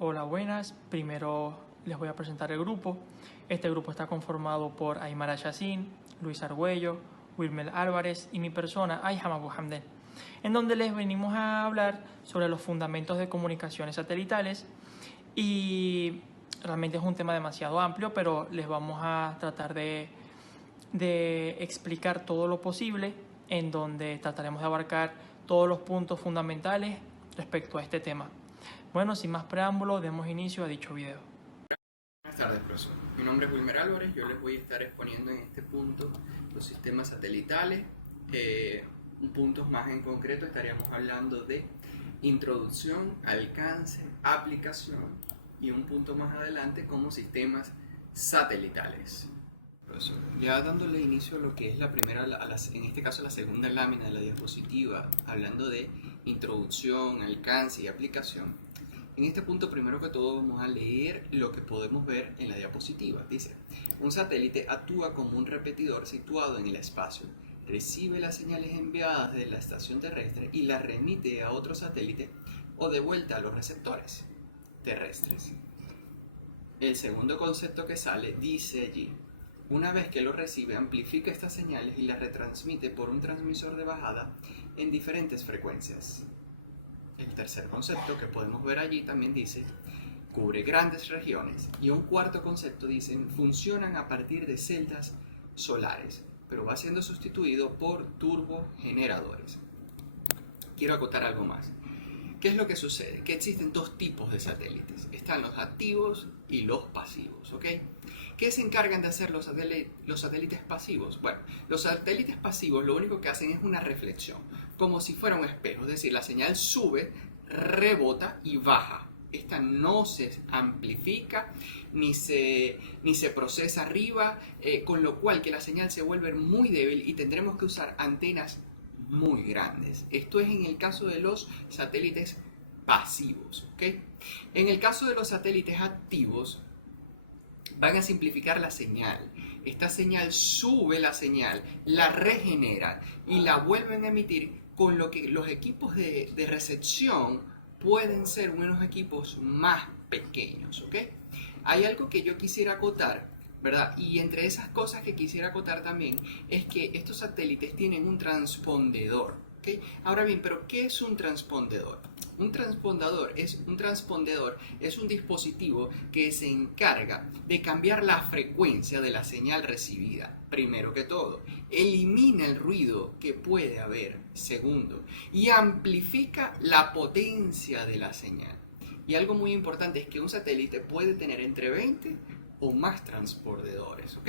Hola, buenas. Primero les voy a presentar el grupo. Este grupo está conformado por Aymara Yacine, Luis Argüello, Wilmer Álvarez y mi persona, Ayham Abu Hamden, en donde les venimos a hablar sobre los fundamentos de comunicaciones satelitales y realmente es un tema demasiado amplio, pero les vamos a tratar de explicar todo lo posible, en donde trataremos de abarcar todos los puntos fundamentales respecto a este tema. Bueno, sin más preámbulo, demos inicio a dicho video. Buenas tardes, profesor. Mi nombre es Wilmer Álvarez. Yo les voy a estar exponiendo en este punto los sistemas satelitales. Puntos más en concreto estaríamos hablando de introducción, alcance, aplicación y un punto más adelante como sistemas satelitales. Profesor, ya dándole inicio a lo que es la primera, en este caso la segunda lámina de la diapositiva, hablando de introducción, alcance y aplicación. En este punto, primero que todo, vamos a leer lo que podemos ver en la diapositiva. Dice, un satélite actúa como un repetidor situado en el espacio. Recibe las señales enviadas de la estación terrestre y las remite a otro satélite o de vuelta a los receptores terrestres. El segundo concepto que sale dice allí, una vez que lo recibe, amplifica estas señales y las retransmite por un transmisor de bajada en diferentes frecuencias. El tercer concepto que podemos ver allí también dice, cubre grandes regiones. Y un cuarto concepto dice, funcionan a partir de celdas solares, pero va siendo sustituido por turbogeneradores. Quiero acotar algo más. ¿Qué es lo que sucede? Que existen dos tipos de satélites. Están los activos y los pasivos, ¿ok? ¿Qué se encargan de hacer los satélites pasivos? Bueno, los satélites pasivos lo único que hacen es una reflexión, como si fuera un espejo, es decir, la señal sube, rebota y baja. Esta no se amplifica ni se procesa arriba, con lo cual que la señal se vuelve muy débil y tendremos que usar antenas muy grandes. Esto es en el caso de los satélites pasivos, ¿ok? En el caso de los satélites activos, van a simplificar la señal. Esta señal sube la señal, la regeneran y la vuelven a emitir, con lo que los equipos de recepción pueden ser unos equipos más pequeños, ¿ok? Hay algo que yo quisiera acotar, ¿verdad? Y entre esas cosas que quisiera acotar también es que estos satélites tienen un transpondedor, ¿ok? Ahora bien, ¿pero qué es un transpondedor? Un transpondedor es un dispositivo que se encarga de cambiar la frecuencia de la señal recibida. Primero que todo, elimina el ruido que puede haber, segundo, y amplifica la potencia de la señal. Y algo muy importante es que un satélite puede tener entre 20 o más transpondedores, ¿ok?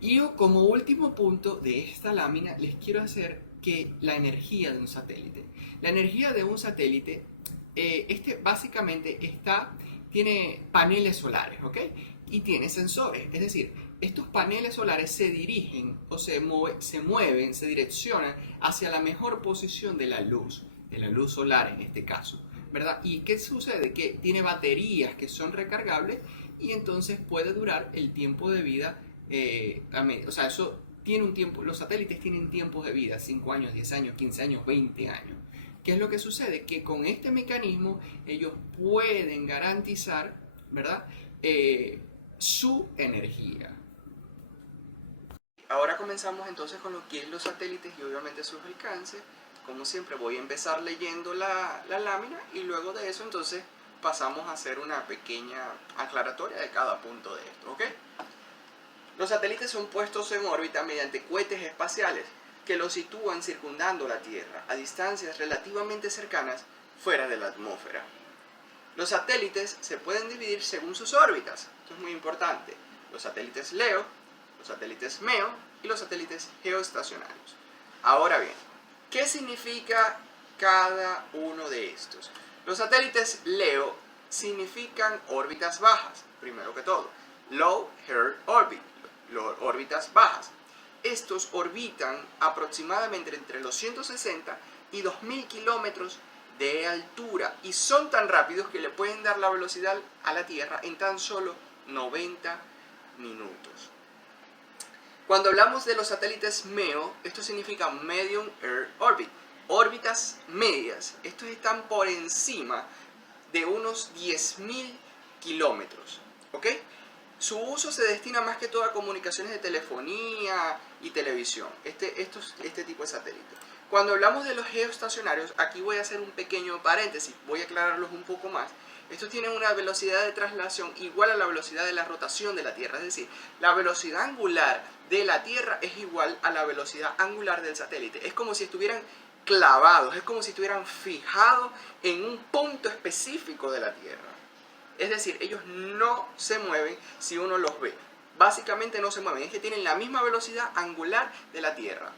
Y yo, como último punto de esta lámina, les quiero hacer que la energía de un satélite. La energía de un satélite, básicamente tiene paneles solares, ¿ok? Y tiene sensores, es decir, estos paneles solares se dirigen o se mueven, se direccionan hacia la mejor posición de la luz solar en este caso, ¿verdad? ¿Y qué sucede? Que tiene baterías que son recargables y entonces puede durar el tiempo de vida, o sea, eso tiene un tiempo, los satélites tienen tiempos de vida, 5 años, 10 años, 15 años, 20 años. ¿Qué es lo que sucede? Que con este mecanismo ellos pueden garantizar, ¿verdad? Su energía. Ahora comenzamos entonces con lo que es los satélites y obviamente sus alcances. Como siempre voy a empezar leyendo la lámina y luego de eso entonces pasamos a hacer una pequeña aclaratoria de cada punto de esto, ¿ok? Los satélites son puestos en órbita mediante cohetes espaciales que los sitúan circundando la Tierra a distancias relativamente cercanas fuera de la atmósfera. Los satélites se pueden dividir según sus órbitas, esto es muy importante. Los satélites LEO, los satélites MEO y los satélites geoestacionarios. Ahora bien, ¿qué significa cada uno de estos? Los satélites LEO significan órbitas bajas, primero que todo. Low Earth Orbit, órbitas bajas. Estos orbitan aproximadamente entre los 160 y 2000 kilómetros de altura y son tan rápidos que le pueden dar la velocidad a la Tierra en tan solo 90 minutos. Cuando hablamos de los satélites MEO, esto significa Medium Earth Orbit, órbitas medias. Estos están por encima de unos 10.000 kilómetros, ¿ok? Su uso se destina más que todo a comunicaciones de telefonía y televisión, este tipo de satélites. Cuando hablamos de los geoestacionarios, aquí voy a hacer un pequeño paréntesis, voy a aclararlos un poco más. Estos tienen una velocidad de traslación igual a la velocidad de la rotación de la Tierra, es decir, la velocidad angular de la Tierra es igual a la velocidad angular del satélite. Es como si estuvieran clavados, es como si estuvieran fijados en un punto específico de la Tierra. Es decir, ellos no se mueven si uno los ve. Básicamente no se mueven, es que tienen la misma velocidad angular de la Tierra.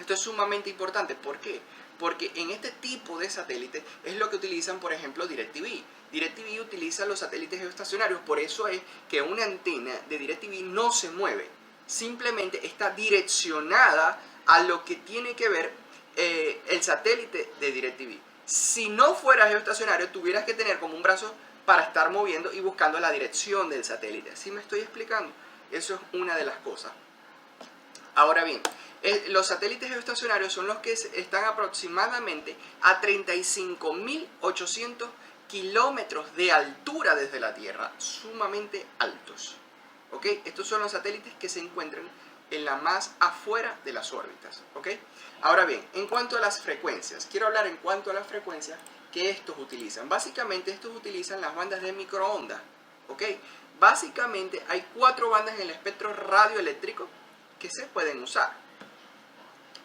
Esto es sumamente importante. ¿Por qué? Porque en este tipo de satélites es lo que utilizan, por ejemplo, DirecTV. DirecTV utiliza los satélites geoestacionarios, por eso es que una antena de DirecTV no se mueve. Simplemente está direccionada a lo que tiene que ver el satélite de DirecTV. Si no fuera geoestacionario, tuvieras que tener como un brazo para estar moviendo y buscando la dirección del satélite. ¿Sí me estoy explicando? Eso es una de las cosas. Ahora bien, los satélites geoestacionarios son los que están aproximadamente a 35.800 kilómetros de altura desde la Tierra, sumamente altos. ¿Ok? Estos son los satélites que se encuentran en la más afuera de las órbitas. ¿Ok? Ahora bien, en cuanto a las frecuencias, quiero hablar en cuanto a las frecuencias que estos utilizan. Básicamente estos utilizan las bandas de microondas. ¿Ok? Básicamente hay 4 bandas en el espectro radioeléctrico que se pueden usar.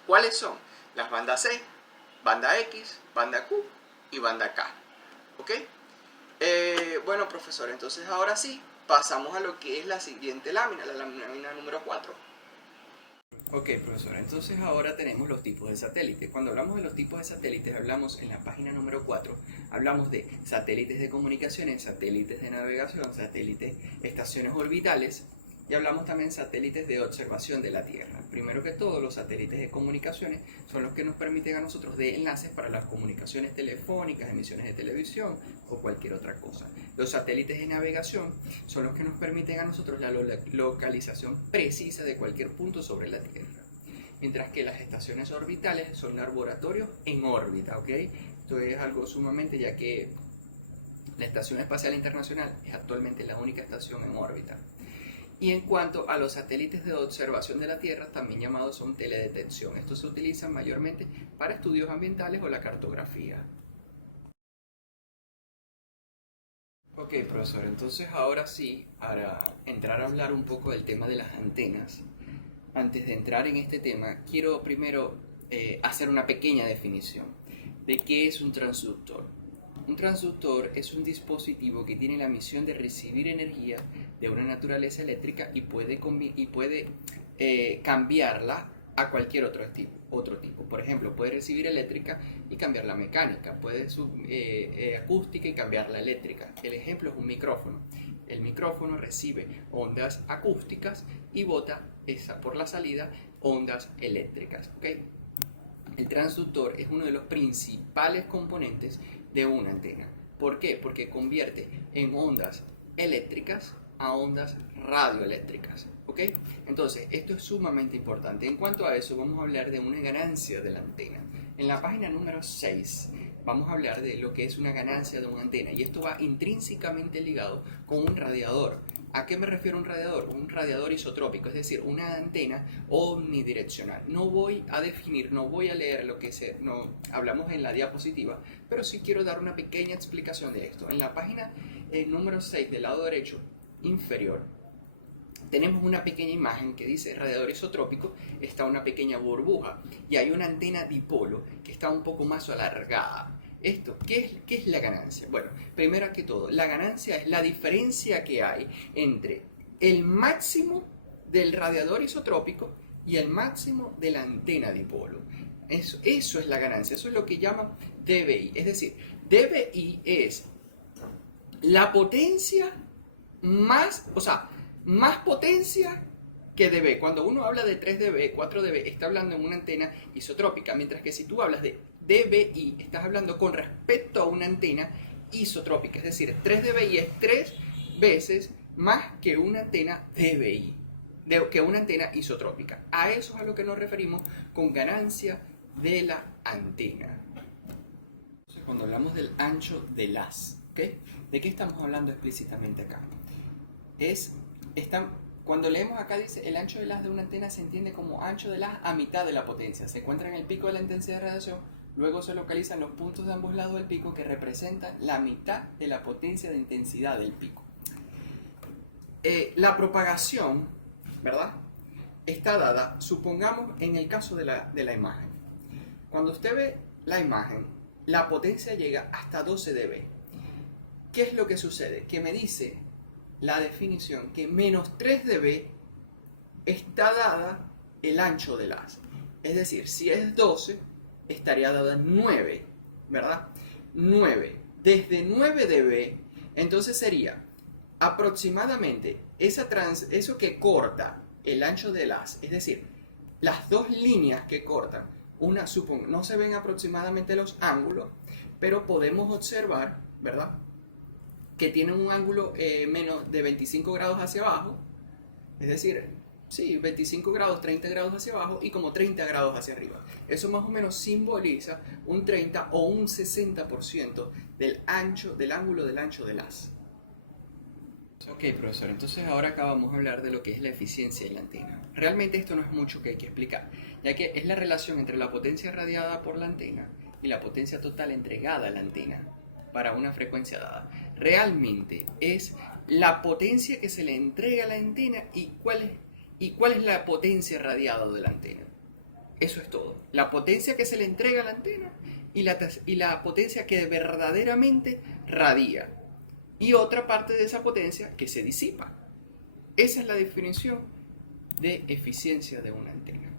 ¿Cuáles son? Las bandas C, banda X, banda Q y banda K. ¿Ok? Bueno, profesor, entonces ahora sí, pasamos a lo que es la siguiente lámina, la lámina número 4. Ok, profesor, entonces ahora tenemos los tipos de satélites. Cuando hablamos de los tipos de satélites, hablamos en la página número 4, hablamos de satélites de comunicaciones, satélites de navegación, satélites, estaciones orbitales, y hablamos también satélites de observación de la Tierra. Primero que todo, los satélites de comunicaciones son los que nos permiten a nosotros de enlaces para las comunicaciones telefónicas, emisiones de televisión o cualquier otra cosa. Los satélites de navegación son los que nos permiten a nosotros la localización precisa de cualquier punto sobre la Tierra. Mientras que las estaciones orbitales son laboratorios en órbita, ¿ok? Esto es algo sumamente, ya que la Estación Espacial Internacional es actualmente la única estación en órbita. Y en cuanto a los satélites de observación de la Tierra, también llamados son teledetección. Estos se utilizan mayormente para estudios ambientales o la cartografía. Ok, profesor, entonces ahora sí, para entrar a hablar un poco del tema de las antenas, antes de entrar en este tema, quiero primero hacer una pequeña definición de qué es un transductor. Un transductor es un dispositivo que tiene la misión de recibir energía de una naturaleza eléctrica y puede cambiarla a cualquier otro tipo. Por ejemplo, puede recibir eléctrica y cambiarla a mecánica, puede acústica y cambiarla a eléctrica. El ejemplo es un micrófono. El micrófono recibe ondas acústicas y bota por la salida ondas eléctricas. ¿Okay? El transductor es uno de los principales componentes de una antena. ¿Por qué? Porque convierte en ondas eléctricas a ondas radioeléctricas. ¿Ok? Entonces, esto es sumamente importante. En cuanto a eso, vamos a hablar de una ganancia de la antena. En la página número 6 vamos a hablar de lo que es una ganancia de una antena. Y esto va intrínsecamente ligado con un radiador. ¿A qué me refiero un radiador? Un radiador isotrópico, es decir, una antena omnidireccional. No voy a definir, no voy a leer lo que hablamos en la diapositiva, pero sí quiero dar una pequeña explicación de esto. En la página número 6 del lado derecho inferior, tenemos una pequeña imagen que dice radiador isotrópico, está una pequeña burbuja y hay una antena dipolo que está un poco más alargada. ¿Qué es la ganancia? Bueno, primero que todo, la ganancia es la diferencia que hay entre el máximo del radiador isotrópico y el máximo de la antena dipolo. Eso es la ganancia, eso es lo que llaman dBi. Es decir, dBi es la potencia más potencia que dB. Cuando uno habla de 3 dB, 4 dB, está hablando en una antena isotrópica, mientras que si tú hablas de dBi, estás hablando con respecto a una antena isotrópica, es decir, 3 dBi es 3 veces más que una antena dBi, que una antena isotrópica. A eso es a lo que nos referimos con ganancia de la antena. Entonces, cuando hablamos del ancho del haz, ¿ok? ¿De qué estamos hablando explícitamente acá? Cuando leemos acá dice, el ancho del haz de una antena se entiende como ancho del haz a mitad de la potencia. Se encuentra en el pico de la intensidad de radiación, luego se localizan los puntos de ambos lados del pico que representan la mitad de la potencia de intensidad del pico. La propagación, ¿verdad?, está dada, supongamos, en el caso de la imagen. Cuando usted ve la imagen, la potencia llega hasta 12 dB. ¿Qué es lo que sucede? Que me dice la definición que menos 3 dB está dada el ancho del haz. Es decir, si es 12, estaría dada 9, ¿verdad? 9. Desde 9 dB, entonces sería aproximadamente eso que corta el ancho del haz, es decir, las dos líneas que cortan, no se ven aproximadamente los ángulos, pero podemos observar, ¿verdad?, que tienen un ángulo menos de 25 grados hacia abajo, es decir, sí, 25 grados, 30 grados hacia abajo y como 30 grados hacia arriba. Eso más o menos simboliza un 30 o un 60% del ángulo del ancho del haz. Ok, profesor, entonces ahora acá vamos a hablar de lo que es la eficiencia de la antena. Realmente esto no es mucho que hay que explicar, ya que es la relación entre la potencia radiada por la antena y la potencia total entregada a la antena para una frecuencia dada. Realmente es la potencia que se le entrega a la antena y cuál es la potencia radiada de la antena. Eso es todo. La potencia que se le entrega a la antena y la potencia que verdaderamente radia. Y otra parte de esa potencia que se disipa. Esa es la definición de eficiencia de una antena.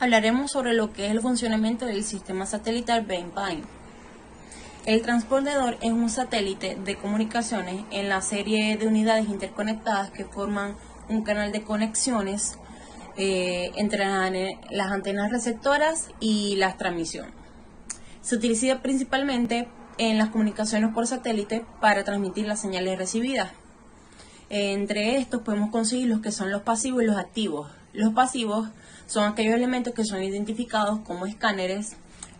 Hablaremos sobre lo que es el funcionamiento del sistema satelital BainPine. El transpondedor es un satélite de comunicaciones en la serie de unidades interconectadas que forman un canal de conexiones entre las antenas receptoras y la transmisión. Se utiliza principalmente en las comunicaciones por satélite para transmitir las señales recibidas. Entre estos podemos conseguir los que son los pasivos y los activos. Los pasivos son aquellos elementos que son identificados como escáneres,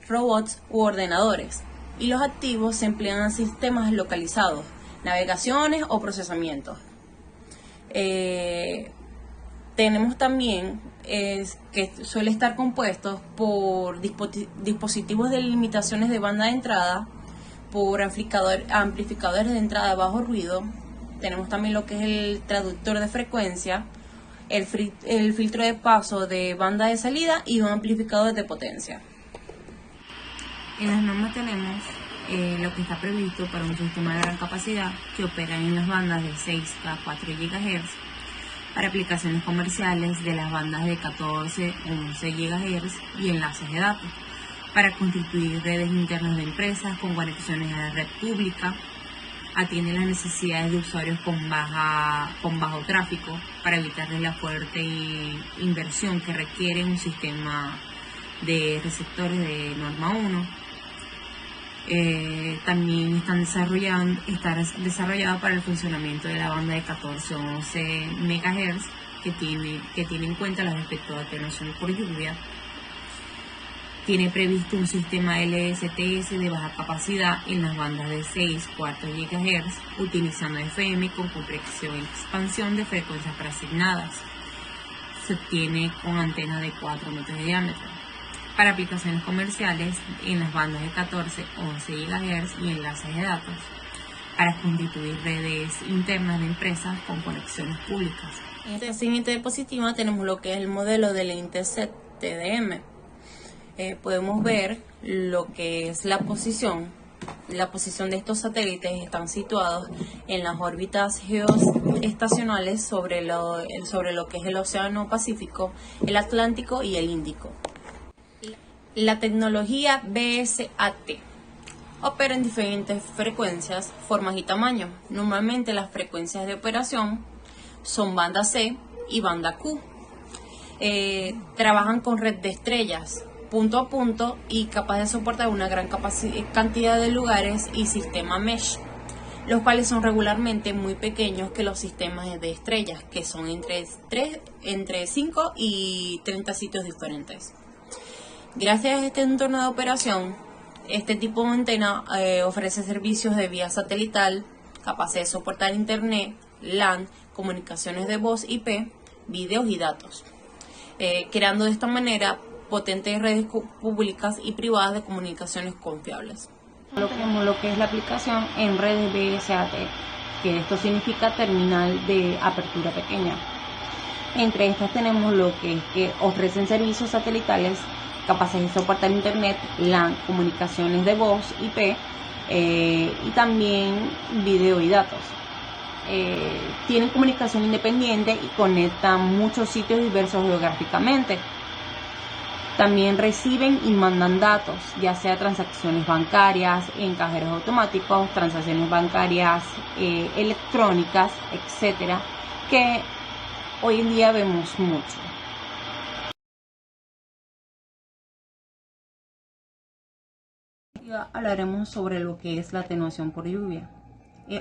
robots u ordenadores. Y los activos se emplean en sistemas localizados, navegaciones o procesamientos. Tenemos también que suele estar compuestos por dispositivos de limitaciones de banda de entrada, por amplificadores de entrada de bajo ruido. Tenemos también lo que es el traductor de frecuencia, el filtro de paso de banda de salida y un amplificador de potencia. En las normas tenemos lo que está previsto para un sistema de gran capacidad que opera en las bandas de 6 a 4 GHz para aplicaciones comerciales de las bandas de 14 a 11 GHz y enlaces de datos, para constituir redes internas de empresas con conexiones a la red pública. Atiende las necesidades de usuarios con bajo tráfico para evitarles la fuerte inversión que requiere un sistema de receptores de norma 1. También está desarrollada para el funcionamiento de la banda de 14 o 11 MHz que tiene en cuenta los efectos de atenuación por lluvia. Tiene previsto un sistema LSTS de baja capacidad en las bandas de 6 a 4 GHz, utilizando FM con compresión y expansión de frecuencias preasignadas. Se obtiene con antenas de 4 metros de diámetro. Para aplicaciones comerciales en las bandas de 14 a 11 GHz y enlaces de datos, para constituir redes internas de empresas con conexiones públicas. En esta siguiente diapositiva tenemos lo que es el modelo de la Intercept TDM. Podemos ver lo que es la posición. La posición de estos satélites están situados en las órbitas geoestacionales sobre lo que es el Océano Pacífico, el Atlántico y el Índico. La tecnología BSAT opera en diferentes frecuencias, formas y tamaños. Normalmente las frecuencias de operación son banda C y banda Q. Trabajan con red de estrellas, punto a punto, y capaz de soportar una gran cantidad de lugares y sistema mesh, los cuales son regularmente muy pequeños que los sistemas de estrellas, que son entre 5 y 30 sitios diferentes. Gracias a este entorno de operación, este tipo de antena ofrece servicios de vía satelital, capaces de soportar internet, LAN, comunicaciones de voz IP, videos y datos, creando de esta manera potentes redes públicas y privadas de comunicaciones confiables. Tenemos lo que es la aplicación en redes BSAT, que esto significa terminal de apertura pequeña. Entre estas tenemos lo que ofrecen servicios satelitales capaces de soportar internet, LAN, comunicaciones de voz IP y también video y datos. Tienen comunicación independiente y conectan muchos sitios diversos geográficamente. También reciben y mandan datos, ya sea transacciones bancarias en cajeros automáticos, transacciones bancarias electrónicas, etcétera, que hoy en día vemos mucho. Hablaremos sobre lo que es la atenuación por lluvia.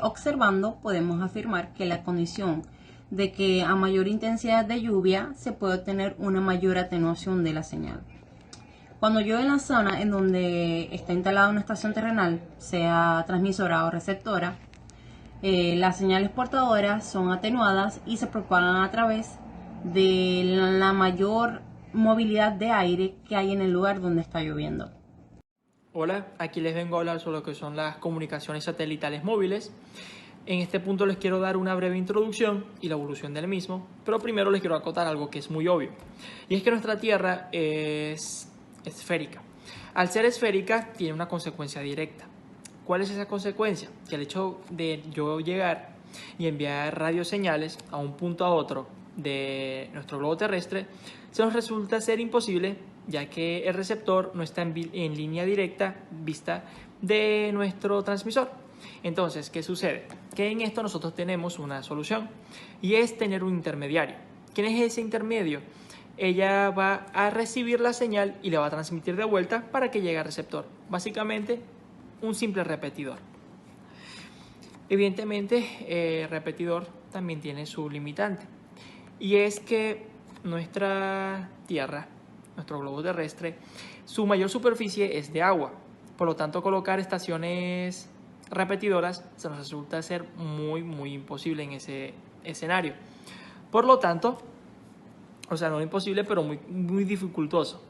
Observando, podemos afirmar que la condición de que a mayor intensidad de lluvia se puede obtener una mayor atenuación de la señal. Cuando llueve en la zona en donde está instalada una estación terrenal, sea transmisora o receptora, las señales portadoras son atenuadas y se propagan a través de la mayor movilidad de aire que hay en el lugar donde está lloviendo. Hola, aquí les vengo a hablar sobre lo que son las comunicaciones satelitales móviles. En este punto les quiero dar una breve introducción y la evolución del mismo, pero primero les quiero acotar algo que es muy obvio, y es que nuestra Tierra es esférica. Al ser esférica tiene una consecuencia directa. ¿Cuál es esa consecuencia? Que el hecho de yo llegar y enviar radioseñales a un punto a otro de nuestro globo terrestre se nos resulta ser imposible, ya que el receptor no está en línea directa vista de nuestro transmisor. Entonces, ¿qué sucede? Que en esto nosotros tenemos una solución, y es tener un intermediario. ¿Quién es ese intermedio? Ella va a recibir la señal y la va a transmitir de vuelta para que llegue al receptor. Básicamente, un simple repetidor. Evidentemente, el repetidor también tiene su limitante, y es que nuestra Tierra, nuestro globo terrestre, su mayor superficie es de agua. Por lo tanto, colocar estaciones repetidoras se nos resulta ser muy imposible en ese escenario. Por lo tanto, o sea, no imposible, pero muy dificultoso.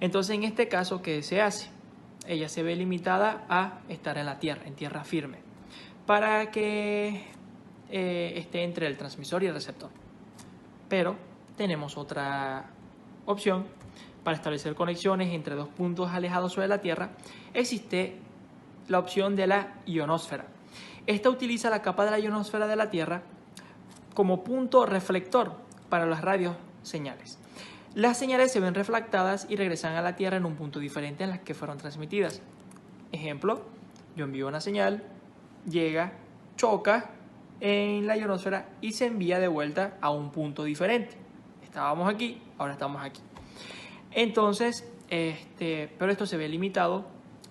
Entonces, en este caso, ¿qué se hace? Ella se ve limitada a estar en la Tierra, en tierra firme, para que esté entre el transmisor y el receptor. Pero tenemos otra opción para establecer conexiones entre dos puntos alejados sobre la Tierra. Existe la opción de la ionosfera. Esta utiliza la capa de la ionosfera de la Tierra como punto reflector para las radioseñales. Las señales se ven reflectadas y regresan a la Tierra en un punto diferente en las que fueron transmitidas. Ejemplo, yo envío una señal, llega, choca en la ionosfera y se envía de vuelta a un punto diferente. Estábamos aquí, ahora estamos aquí. Entonces, pero esto se ve limitado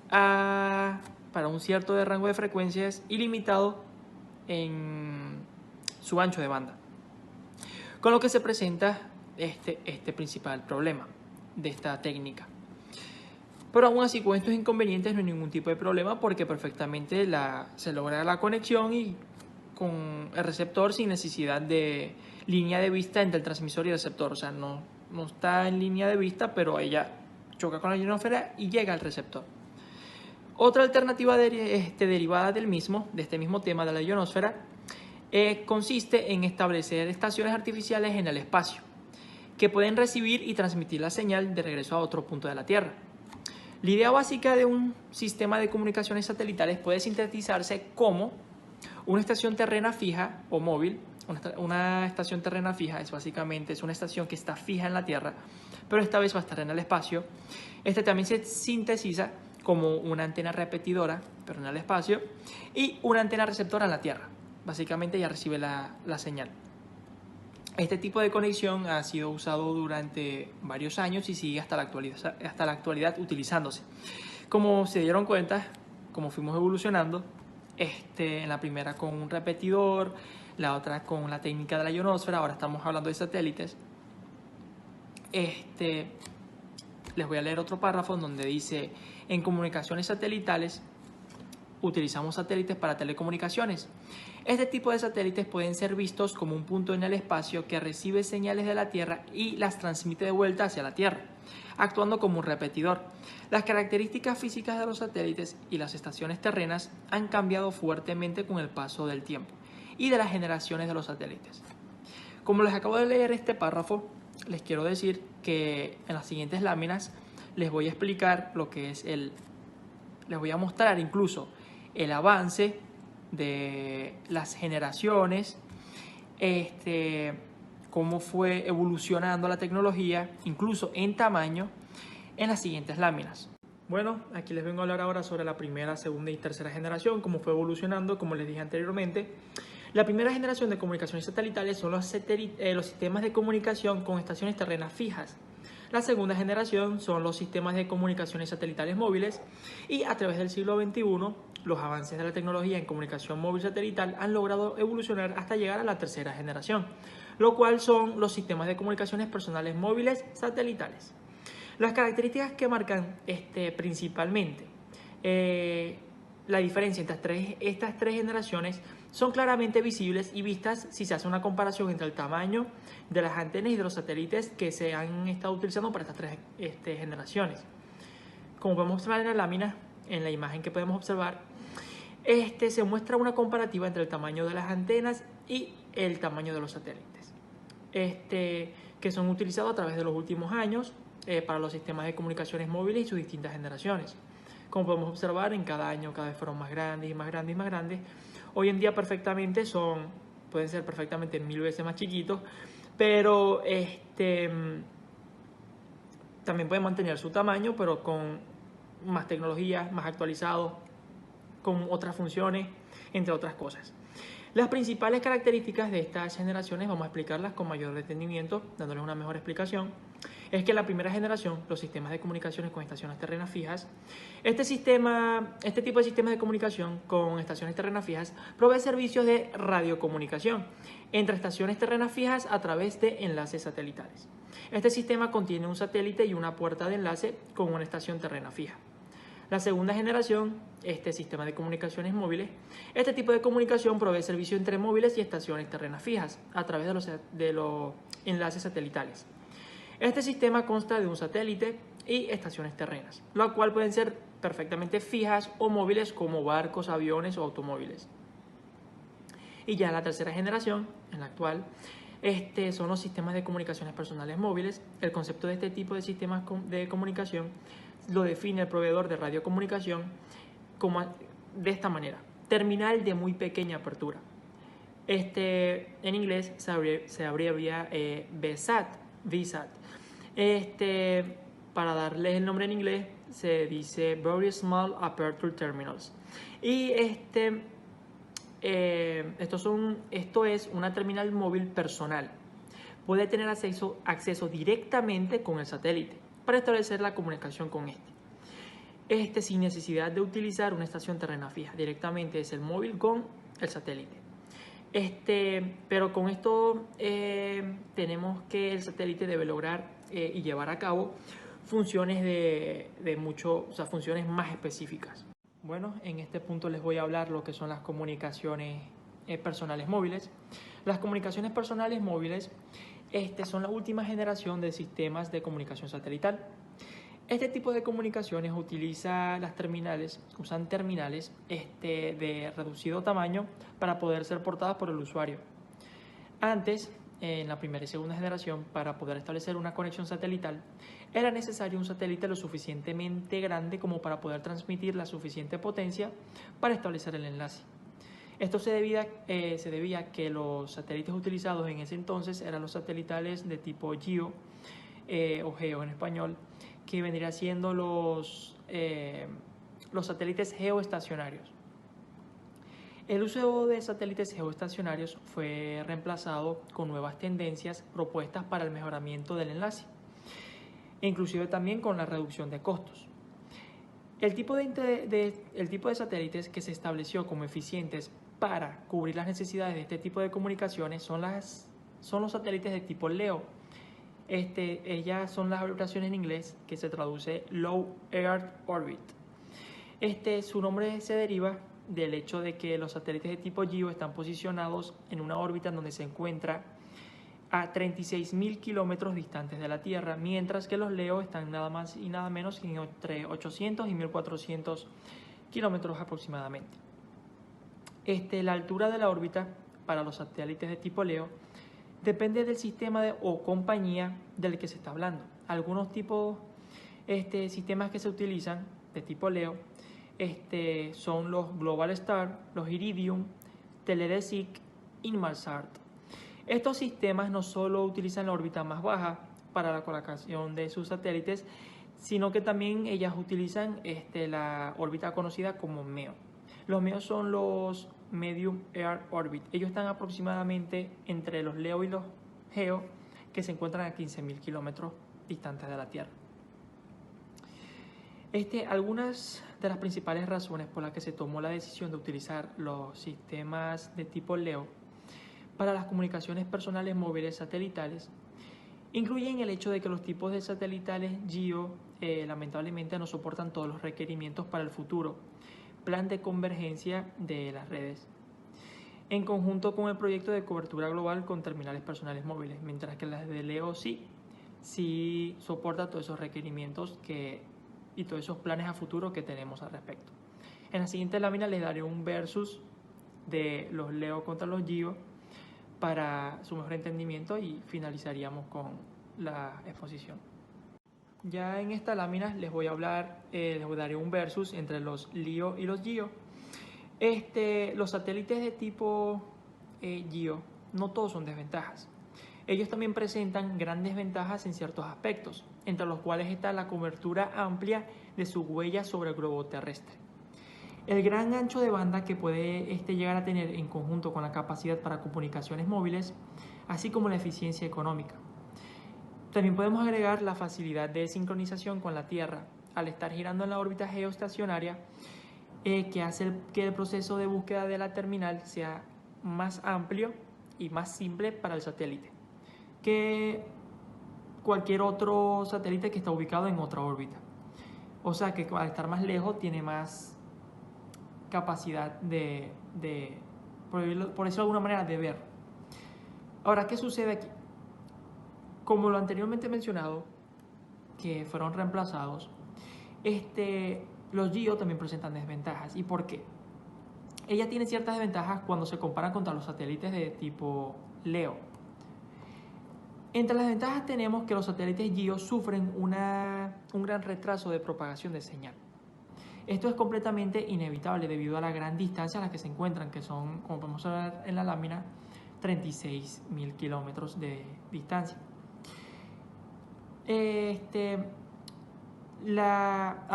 para un cierto de rango de frecuencias y limitado en su ancho de banda. Con lo que se presenta este principal problema de esta técnica. Pero aún así, con estos inconvenientes no hay ningún tipo de problema, porque perfectamente se logra la conexión y con el receptor sin necesidad de línea de vista entre el transmisor y el receptor. O sea, no está en línea de vista, pero ella choca con la ionosfera y llega al receptor. Otra alternativa derivada de este mismo tema de la ionosfera consiste en establecer estaciones artificiales en el espacio, que pueden recibir y transmitir la señal de regreso a otro punto de la Tierra. La idea básica de un sistema de comunicaciones satelitales puede sintetizarse como una estación terrena fija o móvil. Una estación terrena fija es una estación que está fija en la Tierra, pero esta vez va a estar en el espacio. También se sintetiza como una antena repetidora, pero en el espacio, y una antena receptora en la Tierra. Básicamente ya recibe la señal. Este tipo de conexión ha sido usado durante varios años y sigue hasta la actualidad utilizándose. Como se dieron cuenta, como fuimos evolucionando, en la primera con un repetidor, la otra con la técnica de la ionosfera, ahora estamos hablando de satélites. Les voy a leer otro párrafo donde dice: en comunicaciones satelitales utilizamos satélites para telecomunicaciones. Este tipo de satélites pueden ser vistos como un punto en el espacio que recibe señales de la Tierra y las transmite de vuelta hacia la Tierra, actuando como un repetidor. Las características físicas de los satélites y las estaciones terrenas han cambiado fuertemente con el paso del tiempo y de las generaciones de los satélites. Como les acabo de leer este párrafo, les quiero decir que en las siguientes láminas les voy a explicar lo que es les voy a mostrar incluso el avance de las generaciones, cómo fue evolucionando la tecnología, incluso en tamaño, en las siguientes láminas. Bueno, aquí les vengo a hablar ahora sobre la primera, segunda y tercera generación, cómo fue evolucionando, como les dije anteriormente. La primera generación de comunicaciones satelitales son los sistemas de comunicación con estaciones terrenas fijas. La segunda generación son los sistemas de comunicaciones satelitales móviles, y a través del siglo XXI los avances de la tecnología en comunicación móvil satelital han logrado evolucionar hasta llegar a la tercera generación, lo cual son los sistemas de comunicaciones personales móviles satelitales. Las características que marcan principalmente la diferencia entre estas tres generaciones son claramente visibles y vistas si se hace una comparación entre el tamaño de las antenas y de los satélites que se han estado utilizando para estas tres generaciones. Como podemos observar en la lámina, en la imagen que podemos observar, se muestra una comparativa entre el tamaño de las antenas y el tamaño de los satélites, que son utilizados a través de los últimos años para los sistemas de comunicaciones móviles y sus distintas generaciones. Como podemos observar, en cada año cada vez fueron más grandes y más grandes y más grandes. Hoy en día pueden ser perfectamente 1000 veces más chiquitos, pero también pueden mantener su tamaño, pero con más tecnología, más actualizados, con otras funciones, entre otras cosas. Las principales características de estas generaciones vamos a explicarlas con mayor detenimiento, dándoles una mejor explicación. Es que la primera generación, los sistemas de comunicaciones con estaciones terrenas fijas, este tipo de sistemas de comunicación con estaciones terrenas fijas provee servicios de radiocomunicación entre estaciones terrenas fijas a través de enlaces satelitales. Este sistema contiene un satélite y una puerta de enlace con una estación terrena fija. La segunda generación, este sistema de comunicaciones móviles, este tipo de comunicación provee servicio entre móviles y estaciones terrenas fijas a través de los enlaces satelitales. Este sistema consta de un satélite y estaciones terrenas, lo cual pueden ser perfectamente fijas o móviles como barcos, aviones o automóviles. Y ya la tercera generación, en la actual, son los sistemas de comunicaciones personales móviles. El concepto de este tipo de sistemas de comunicación lo define el proveedor de radiocomunicación de esta manera: terminal de muy pequeña apertura. En inglés se abrevia VSAT. Para darles el nombre en inglés se dice Very Small Aperture Terminals. Y esto es una terminal móvil personal. Puede tener acceso directamente con el satélite para establecer la comunicación con sin necesidad de utilizar una estación terrena fija. Directamente es el móvil con el satélite. Pero con esto tenemos que el satélite debe lograr y llevar a cabo funciones funciones más específicas. Bueno, en este punto les voy a hablar lo que son las comunicaciones personales móviles. Las comunicaciones personales móviles son la última generación de sistemas de comunicación satelital. Este tipo de comunicaciones usan terminales de reducido tamaño para poder ser portadas por el usuario. Antes, en la primera y segunda generación, para poder establecer una conexión satelital, era necesario un satélite lo suficientemente grande como para poder transmitir la suficiente potencia para establecer el enlace. Esto se debía a que los satélites utilizados en ese entonces eran los satelitales de tipo GEO, o GEO en español, que vendría siendo los satélites geoestacionarios. El uso de satélites geoestacionarios fue reemplazado con nuevas tendencias propuestas para el mejoramiento del enlace, e inclusive también con la reducción de costos. El tipo de satélites que se estableció como eficientes para cubrir las necesidades de este tipo de comunicaciones son los satélites de tipo LEO. Ellas son las abreviaciones en inglés que se traduce Low Earth Orbit. Su nombre se deriva del hecho de que los satélites de tipo GEO están posicionados en una órbita en donde se encuentra a 36.000 kilómetros distantes de la Tierra, mientras que los LEO están nada más y nada menos que entre 800 y 1.400 kilómetros aproximadamente. La altura de la órbita para los satélites de tipo LEO depende del sistema o compañía del que se está hablando. Algunos tipos sistemas que se utilizan de tipo LEO son los Globalstar, los Iridium, Teledesic, Inmarsat. Estos sistemas no solo utilizan la órbita más baja para la colocación de sus satélites, sino que también ellas utilizan la órbita conocida como MEO. Los MEO son los Medium Earth Orbit. Ellos están aproximadamente entre los LEO y los GEO, que se encuentran a 15.000 kilómetros distantes de la Tierra. Algunas de las principales razones por las que se tomó la decisión de utilizar los sistemas de tipo LEO para las comunicaciones personales móviles satelitales incluyen el hecho de que los tipos de satelitales GEO lamentablemente no soportan todos los requerimientos para el futuro plan de convergencia de las redes, en conjunto con el proyecto de cobertura global con terminales personales móviles, mientras que las de LEO sí soporta todos esos requerimientos y todos esos planes a futuro que tenemos al respecto. En la siguiente lámina les daré un versus de los LEO contra los GEO para su mejor entendimiento y finalizaríamos con la exposición. Ya en esta lámina les voy a hablar, les daré un versus entre los LEO y los GEO. Los satélites de tipo GEO no todos son desventajas. Ellos también presentan grandes ventajas en ciertos aspectos, entre los cuales está la cobertura amplia de su huella sobre el globo terrestre. El gran ancho de banda que puede llegar a tener en conjunto con la capacidad para comunicaciones móviles, así como la eficiencia económica. También podemos agregar la facilidad de sincronización con la Tierra al estar girando en la órbita geoestacionaria, que hace que el proceso de búsqueda de la terminal sea más amplio y más simple para el satélite que cualquier otro satélite que está ubicado en otra órbita. O sea que al estar más lejos tiene más capacidad por decirlo de alguna manera, de ver. Ahora, ¿qué sucede aquí? Como lo anteriormente mencionado, que fueron reemplazados, los GEO también presentan desventajas. ¿Y por qué? Ella tiene ciertas desventajas cuando se comparan contra los satélites de tipo LEO. Entre las ventajas tenemos que los satélites GEO sufren un gran retraso de propagación de señal. Esto es completamente inevitable debido a la gran distancia a la que se encuentran, que son, como podemos ver en la lámina, 36.000 kilómetros de distancia. A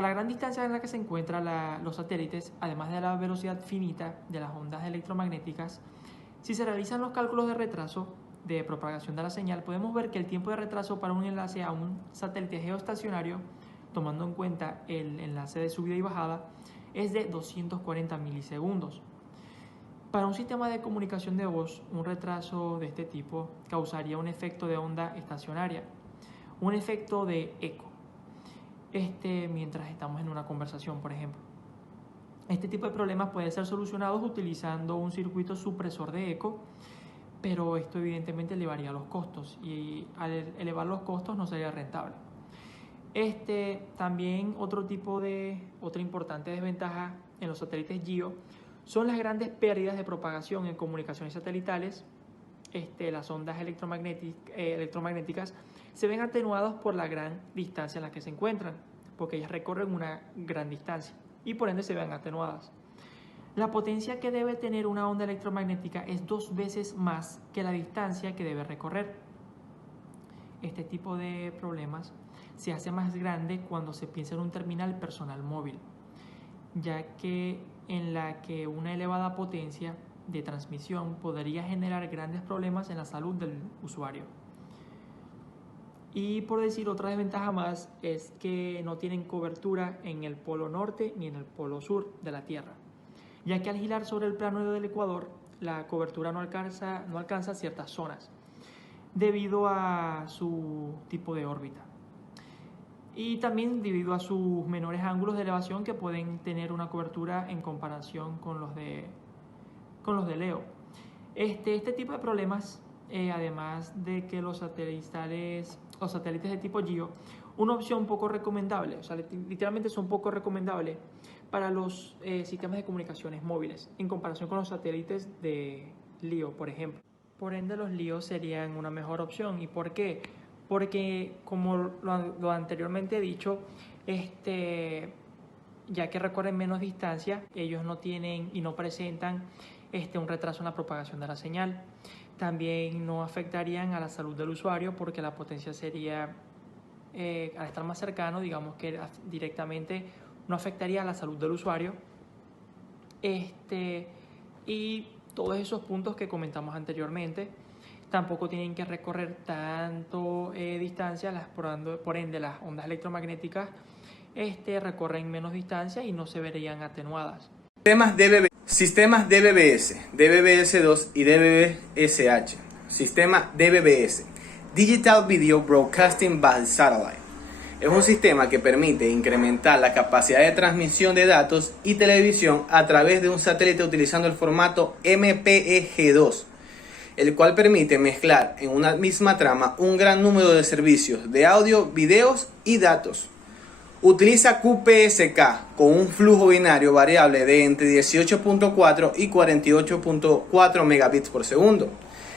la gran distancia en la que se encuentran los satélites, además de la velocidad finita de las ondas electromagnéticas, si se realizan los cálculos de retraso de propagación de la señal, podemos ver que el tiempo de retraso para un enlace a un satélite geoestacionario, tomando en cuenta el enlace de subida y bajada, es de 240 milisegundos. Para un sistema de comunicación de voz, un retraso de este tipo causaría un efecto de onda estacionaria, un efecto de eco, mientras estamos en una conversación, por ejemplo. Este tipo de problemas pueden ser solucionados utilizando un circuito supresor de eco, pero esto evidentemente elevaría los costos y al elevar los costos no sería rentable. También otra importante desventaja en los satélites GEO son las grandes pérdidas de propagación en comunicaciones satelitales las ondas electromagnéticas se ven atenuadas por la gran distancia en la que se encuentran, porque ellas recorren una gran distancia y por ende se ven atenuadas. La potencia que debe tener una onda electromagnética es 2 veces más que la distancia que debe recorrer. Este tipo de problemas se hace más grande cuando se piensa en un terminal personal móvil, ya que en la que una elevada potencia de transmisión podría generar grandes problemas en la salud del usuario. Y por decir otra desventaja más es que no tienen cobertura en el polo norte ni en el polo sur de la Tierra, ya que al girar sobre el plano del Ecuador la cobertura no alcanza ciertas zonas debido a su tipo de órbita y también debido a sus menores ángulos de elevación que pueden tener una cobertura en comparación con los de Leo. Este tipo de problemas, además de que los satélites de tipo GEO, una opción poco recomendable, o sea, literalmente son poco recomendables para los sistemas de comunicaciones móviles en comparación con los satélites de LEO, por ejemplo. Por ende, los LEO serían una mejor opción. ¿Y por qué? Porque, como lo anteriormente he dicho, ya que recorren menos distancia, ellos no tienen y no presentan un retraso en la propagación de la señal. También no afectarían a la salud del usuario porque la potencia sería, al estar más cercano, digamos que directamente no afectaría a la salud del usuario. Y todos esos puntos que comentamos anteriormente tampoco tienen que recorrer tanto distancia, por ende las ondas electromagnéticas recorren menos distancia y no se verían atenuadas. Sistemas DVB-S, DVB-S2 y DVB-SH. Sistema DVB-S, Digital Video Broadcasting by Satellite. Es un sistema que permite incrementar la capacidad de transmisión de datos y televisión a través de un satélite utilizando el formato MPEG-2, el cual permite mezclar en una misma trama un gran número de servicios de audio, videos y datos. Utiliza QPSK con un flujo binario variable de entre 18.4 y 48.4 megabits por segundo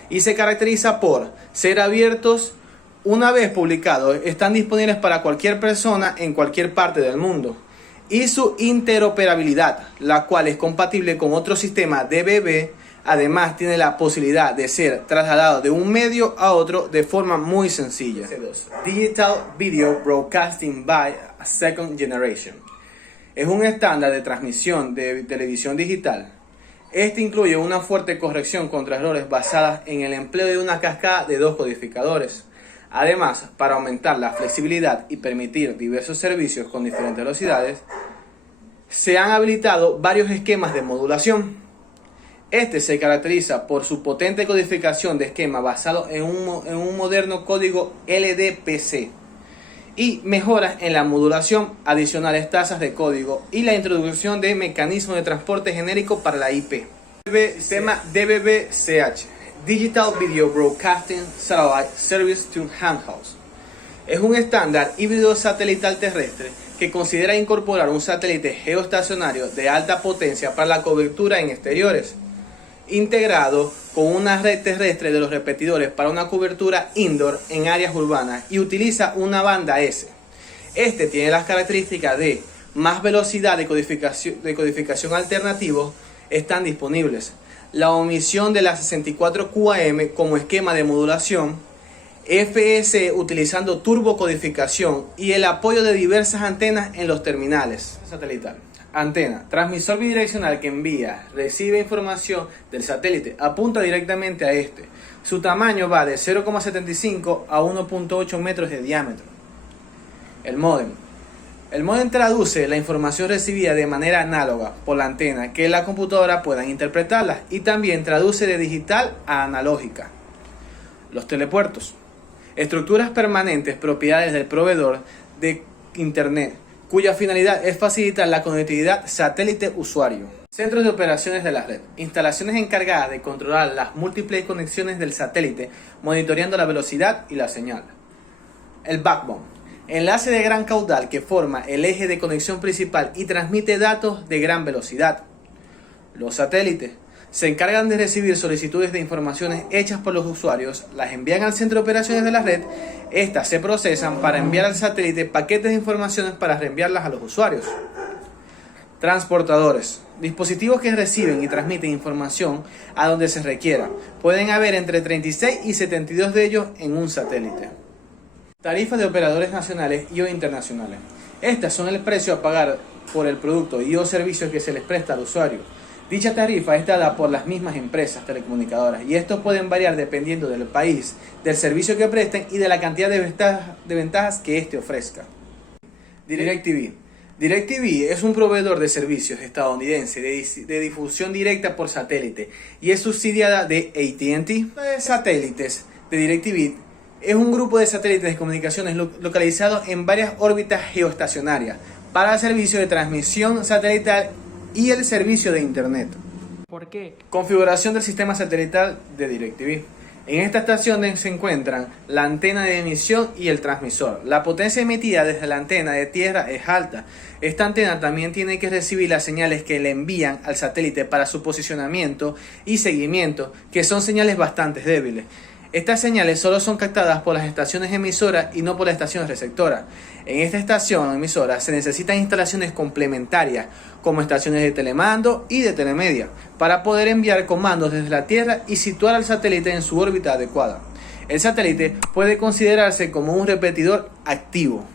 y se caracteriza por ser abiertos. Una vez publicados, están disponibles para cualquier persona en cualquier parte del mundo, y su interoperabilidad, la cual es compatible con otros sistemas DVB. Además, tiene la posibilidad de ser trasladado de un medio a otro de forma muy sencilla. Digital Video Broadcasting by Second Generation. Es un estándar de transmisión de televisión digital. Este incluye una fuerte corrección contra errores basadas en el empleo de una cascada de 2 codificadores. Además, para aumentar la flexibilidad y permitir diversos servicios con diferentes velocidades, se han habilitado varios esquemas de modulación. Este se caracteriza por su potente codificación de esquema basado en un moderno código LDPC y mejoras en la modulación, adicionales tasas de código y la introducción de mecanismos de transporte genérico para la IP. Sistema DVB-CH, Digital Video Broadcasting Satellite Service to Handhelds. Es un estándar híbrido satelital terrestre que considera incorporar un satélite geoestacionario de alta potencia para la cobertura en exteriores, integrado con una red terrestre de los repetidores para una cobertura indoor en áreas urbanas y utiliza una banda S. Este tiene las características de más velocidad de codificación alternativos están disponibles, la omisión de la 64 QAM como esquema de modulación, FS utilizando turbocodificación y el apoyo de diversas antenas en los terminales satelital. Antena, transmisor bidireccional que envía, recibe información del satélite, apunta directamente a este. Su tamaño va de 0,75 a 1,8 metros de diámetro. El módem. El módem traduce la información recibida de manera análoga por la antena que la computadora pueda interpretarla y también traduce de digital a analógica. Los telepuertos. Estructuras permanentes propiedades del proveedor de Internet, cuya finalidad es facilitar la conectividad satélite-usuario. Centros de operaciones de la red. Instalaciones encargadas de controlar las múltiples conexiones del satélite, monitoreando la velocidad y la señal. El backbone. Enlace de gran caudal que forma el eje de conexión principal y transmite datos de gran velocidad. Los satélites. se encargan de recibir solicitudes de informaciones hechas por los usuarios, las envían al centro de operaciones de la red, estas se procesan para enviar al satélite paquetes de informaciones para reenviarlas a los usuarios. Transportadores. Dispositivos que reciben y transmiten información a donde se requiera. Pueden haber entre 36 y 72 de ellos en un satélite. Tarifas de operadores nacionales y o internacionales. Estas son el precio a pagar por el producto y o servicio que se les presta al usuario. Dicha tarifa es dada por las mismas empresas telecomunicadoras y estos pueden variar dependiendo del país, del servicio que presten y de la cantidad de ventajas que éste ofrezca. DirecTV. DirecTV es un proveedor de servicios estadounidense de difusión directa por satélite y es subsidiada de AT&T. Satélites de DirecTV es un grupo de satélites de comunicaciones localizados en varias órbitas geoestacionarias para el servicio de transmisión satelital y el servicio de Internet. ¿Por qué? Configuración del sistema satelital de DirecTV. En esta estación se encuentran la antena de emisión y el transmisor. La potencia emitida desde la antena de tierra es alta. Esta antena también tiene que recibir las señales que le envían al satélite para su posicionamiento y seguimiento, que son señales bastante débiles. Estas señales solo son captadas por las estaciones emisoras y no por las estaciones receptoras. En esta estación emisora se necesitan instalaciones complementarias, como estaciones de telemando y de telemedia, para poder enviar comandos desde la Tierra y situar al satélite en su órbita adecuada. El satélite puede considerarse como un repetidor activo.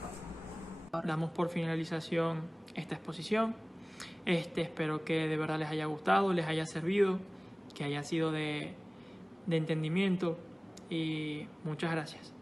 Damos por finalización esta exposición. Espero que de verdad les haya gustado, les haya servido, que haya sido de entendimiento y muchas gracias.